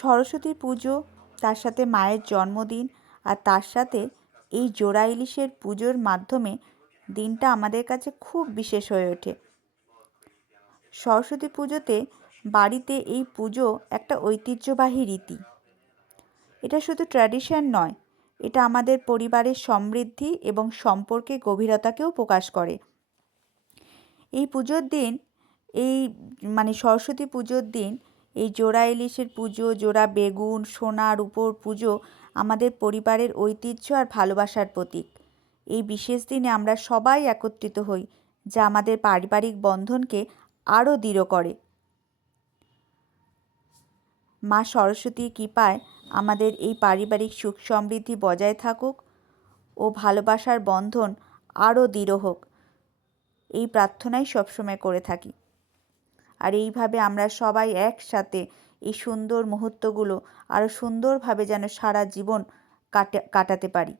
সরস্বতী পুজো, তার সাথে মায়ের জন্মদিন, আর তার সাথে এই জোড়া ইলিশের পুজোর মাধ্যমে দিনটা আমাদের কাছে খুব বিশেষ হয়ে ওঠে। সরস্বতী পুজোতে বাড়িতে এই পুজো একটা ঐতিহ্যবাহী রীতি। এটা শুধু ট্র্যাডিশন নয়, এটা আমাদের পরিবারের সমৃদ্ধি এবং সম্পর্কের গভীরতাকেও প্রকাশ করে। এই পুজোর দিন, এই সরস্বতী পুজোর দিন এই জোড়া ইলিশের পুজো, জোড়া বেগুন, সোনার উপর পুজো আমাদের পরিবারের ঐতিহ্য আর ভালোবাসার প্রতীক। এই বিশেষ দিনে আমরা সবাই একত্রিত হই, যা আমাদের পারিবারিক বন্ধনকে আরও দৃঢ় করে। মা সরস্বতীর কৃপায় আমাদের এই পারিবারিক সুখ সমৃদ্ধি বজায় থাকুক ও ভালোবাসার বন্ধন আরও দৃঢ় হোক, এই প্রার্থনাই সবসময় করে থাকি। আর এইভাবে আমরা সবাই একসাথে এই সুন্দর মুহূর্তগুলো আরও সুন্দরভাবে যেন সারা জীবন কাটাতে পারি।